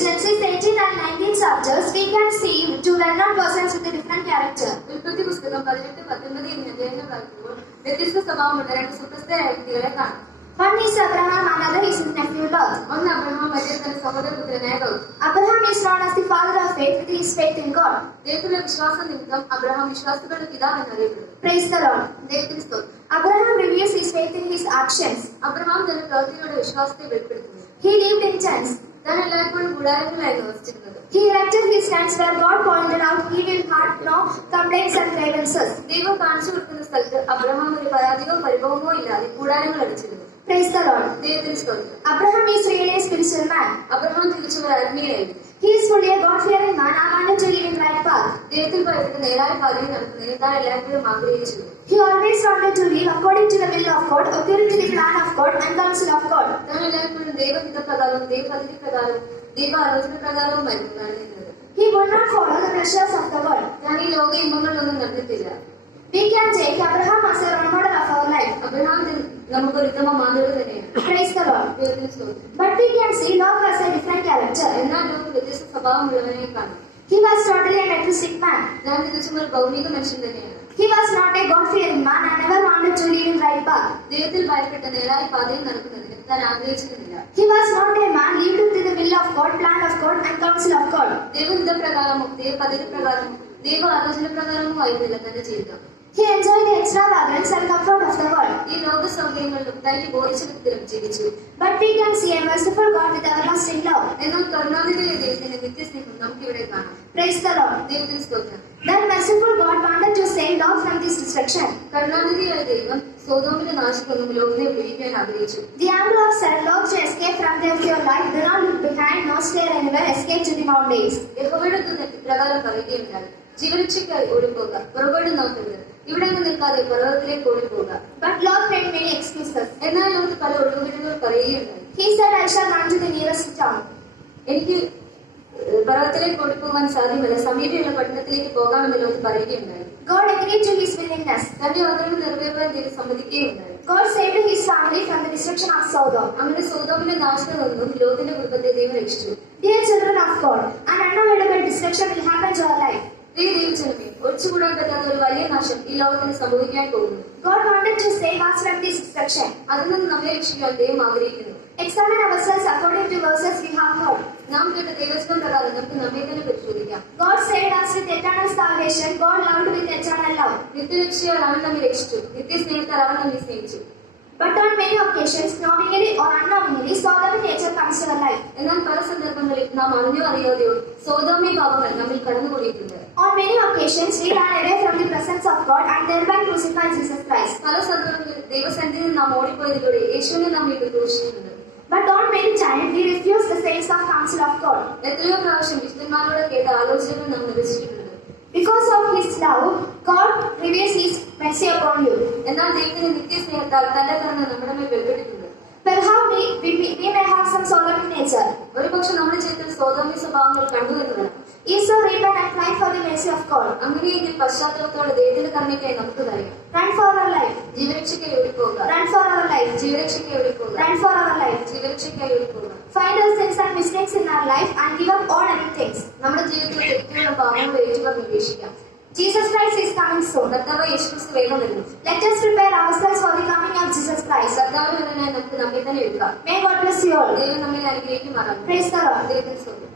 Genesis 18 and 19 chapters, we can see two well-known persons with a different character. ഉൽപ്പത്തി പുസ്തകം 18-19 എന്നീ അധ്യായങ്ങൾ വായിക്കുമ്പോൾ വ്യത്യസ്ത സ്വഭാവമുള്ള രണ്ട് സുപ്രസിദ്ധരായ വ്യക്തികളെ കാണാം. One is Abraham, another is his nephew Lot. ഒന്ന് അബ്രഹാം, മറ്റേ തന്റെ സഹോദരപുത്രനായ Lot. Abraham is known as the father of faith with his faith in God. ദൈവത്തിലെ വിശ്വാസ നിമിത്തം അബ്രഹാം വിശ്വാസികളുടെ പിതാവ് എന്നറിയപ്പെടുന്നു. Praise the Lord. ദൈവത്തിന് സ്തോത്രം. Abraham reveals his faith in his actions. Abraham തന്റെ പ്രവൃത്തിയുടെ വിശ്വാസത്തെ വെളിപ്പെടുത്തുന്നു. He lived in tents. താൻ എല്ലായ്പ്പോഴും കൂടാരങ്ങളിലായിരുന്നു വസിച്ചിരുന്നത്. He erected his tents where God pointed out he will have no complaints and grievances. ദൈവം കാണിച്ചു കൊടുക്കുന്ന സ്ഥലത്ത് അബ്രഹാം ഒരു പരാതിയോ പരിഭവമോ ഇല്ലാതെ കൂടാരങ്ങൾ അടിച്ചിരുന്നു. Praise the Lord. ദൈവത്തിന് സ്തോത്രം. Abraham is really a spiritual man. Abraham തികച്ചും ഒരു ആത്മീയനായിരുന്നു. He is fully a God-fearing man and wanted to live in right path. ദൈവത്തിൽ ഭയപ്പെട്ട് നേരായ പാതയിൽ നടക്കുന്നതിന് താൻ എല്ലായ്പ്പോഴും ആഗ്രഹിച്ചു. He always wanted to live according to the will of God, according to the plan of God and counsel of God. താൻ എല്ലായ്പ്പോഴും ദൈവഹിത പ്രകാരവും ദൈവപദ്ധതി പ്രകാരവും ദൈവ ആലോചന പ്രകാരവുമായിരുന്നു നടന്നിരുന്നത്. He would not follow the pleasures of the world. താൻ ഈ ലോക ഇമ്പങ്ങളിലൊന്നും നടന്നിട്ടില്ല. We can take Abraham as a role model of our life. Abraham നമുക്കൊരു ഉത്തമ മാതൃക തന്നെയാണ്. Praise the Lord. ദൈവത്തിന് സ്തോത്രം. But we can see Lot has a different character. എന്നാൽ ലോകം വ്യത്യസ്ത സ്വഭാവമുള്ളവനെ കാണും. He was totally a materialistic man. താൻ തികച്ചും ഒരു ഭൗമിക മനുഷ്യൻ തന്നെയാണ്. He was not a God-fearing man and never wanted to live in right path. ദൈവത്തിൽ ഭയപ്പെട്ട നേരായ പാതയിൽ നടക്കുന്നതിന് താൻ ആഗ്രഹിച്ചിരുന്നില്ല. He was not a man lived to the will of God, plan of God and counsel of God. ദൈവഹിത പ്രകാരമോ ദൈവപദ്ധതി പ്രകാരമോ ദൈവ ആലോചന പ്രകാരമോ ആയിരുന്നില്ല തന്റെ ജീവിതം. He enjoyed the extravagance and comfort of the world. ഈ ലോക സൗകര്യങ്ങളിലും തനിക്ക് ബോധിച്ച വ്യക്തികളും ജീവിച്ചു. But we can see a merciful God with everlasting love. എന്നാൽ കരുണാനിധിയായ ദൈവത്തിന്റെ നിത്യസ്നേഹം നമുക്കിവിടെ കാണാം. Praise the Lord. ദൈവത്തിന് സ്തോത്രം. That merciful God wanted to save Lot from this destruction. കരുണാനിധിയായ ദൈവം സൊദോമിന്റെ നാശത്തൊന്നും ലോകത്തെ വിടുവിക്കാൻ ആഗ്രഹിച്ചു. The angel of said Lot to escape from their pure life, do not look behind, nor stare anywhere, escape to the mountains. യഹോവയുടെ ദൂതൻ ഇപ്രകാരം പറയുകയുണ്ടായി, ജീവരക്ഷയ്ക്കായി ഓടിപ്പോക, പുറകോട്ട് നോക്കരുത്, ഇവിടെ നിന്ന് നിൽക്കാതെ പർവ്വതത്തിലേക്ക് ഓടിപ്പോക. But Lot made many excuses. എന്നാൽ ലോകത്ത് പല ഒഴിവുകേടുകൾ പറയുകയുണ്ടായി. He said, I shall run to the nearest town. എനിക്ക് പർവ്വതത്തിലേക്ക് ഓടിപ്പോകാൻ സാധ്യമല്ല, സമീപമുള്ള പട്ടണത്തിലേക്ക് പോകാമെന്ന് ലോകത്ത് പറയുകയുണ്ടായി. God agreed to his willingness. തന്റെ വാഗ്ദാനം നിറവേറാൻ ദൈവം സമ്മതിക്കുകയുണ്ടായി. God saved his family from the destruction of Sodom. അങ്ങനെ സൊദോമിന്റെ നാശത്തിൽ നിന്നും ലോകത്തിന്റെ കുടുംബത്തെ ദൈവം രക്ഷിച്ചു. Dear children of God, an unavoidable destruction will happen to our life. പ്രിയ ദൈവജനമേ, ഒഴിച്ചുകൂടാൻ പറ്റാത്ത ഒരു വലിയ നാശം ഈ ലോകത്തിന് സംഭവിക്കാൻ പോകുന്നു. God wanted to save us from this destruction. അതിൽ നിന്ന് നമ്മെ രക്ഷിക്കാൻ ദൈവം ആഗ്രഹിക്കുന്നു. Examine ourselves according to verses we have heard. നാം കേട്ട ദൈവവചനം പ്രകാരം നമുക്ക് നമ്മെ തന്നെ പരിശോധിക്കാം. God saved us with eternal salvation. God loved with eternal love. നിത്യരക്ഷയാൽ അവൻ നമ്മെ രക്ഷിച്ചു. നിത്യസ്നേഹത്താൽ അവൻ നമ്മെ സ്നേഹിച്ചു. But on many occasions, knowingly or unknowingly, Sodom nature comes to our life. എന്നാൽ പല സന്ദർഭങ്ങളിൽ നാം അറിഞ്ഞോ അറിയാതെയോ സോദോമ്യ പാപങ്ങൾ നമ്മിൽ കടന്നുകൂടിയിട്ടുണ്ട്. On many occasions, we ran away from the presence of God and thereby crucified Jesus Christ. പല സന്ദർഭങ്ങളിൽ ദൈവസന്നിധിയിൽ നാം ഓടിപ്പോയതിലൂടെ യേശുവിനെ നാം വീണ്ടും ക്രൂശിച്ചിട്ടുണ്ട്. But on many times, we refused the saints of counsel of God. എത്രയോ പ്രാവശ്യം വിശുദ്ധന്മാരോട് കേട്ട ആലോചനകൾ നാം നിരസിച്ചിട്ടുണ്ട്. Because of His love, God reveals His mercy upon you. എന്നാൽ ദൈവത്തിന്റെ നിത്യസ്നേഹത്താൽ തന്റെ കരുണ നമ്മുടെ മേൽ വെളിപ്പെട്ടിട്ടുണ്ട്. Perhaps we may have some Sodomic nature. ഒരുപക്ഷെ നമ്മുടെ ജീവിതത്തിൽ സോദോമ്യ സ്വഭാവങ്ങൾ കണ്ടുവരുന്നതാണ്. So repent and cry for the mercy of God. അങ്ങനെയെങ്കിൽ പശ്ചാത്തലത്തോടെ ദൈവത്തിന്റെ കരുണയ്ക്കായി നമുക്ക് കഴിയും. Run for our life. ജീവരക്ഷയ്ക്കായി ഓടിപ്പോകുക. Run for our life. ജീവരക്ഷയ്ക്കായി ഓടിപ്പോകുക. Run for our life. ജീവരക്ഷയ്ക്കായി ഓടിപ്പോകുക. Find our sins and mistakes in our life and give up all other things. നമ്മുടെ ജീവിതത്തിലെ തെറ്റുകളും പാപങ്ങളും ഏറ്റുപറഞ്ഞ് ഉപേക്ഷിക്കാം. Jesus Christ is coming soon. കർത്താവ് യേശുക്രിസ്തു വേഗം വരുന്നു. Let us prepare ourselves for the coming of Jesus Christ. കർത്താവിന് വരുന്നതിനായി നമുക്ക് നമ്മെ തന്നെ എടുക്കാം. May God bless you all. ദൈവം നമ്മെ അനുഗ്രഹിക്കുമാറാകും. Praise the Lord. ദൈവത്തിന് സ്തോത്രം.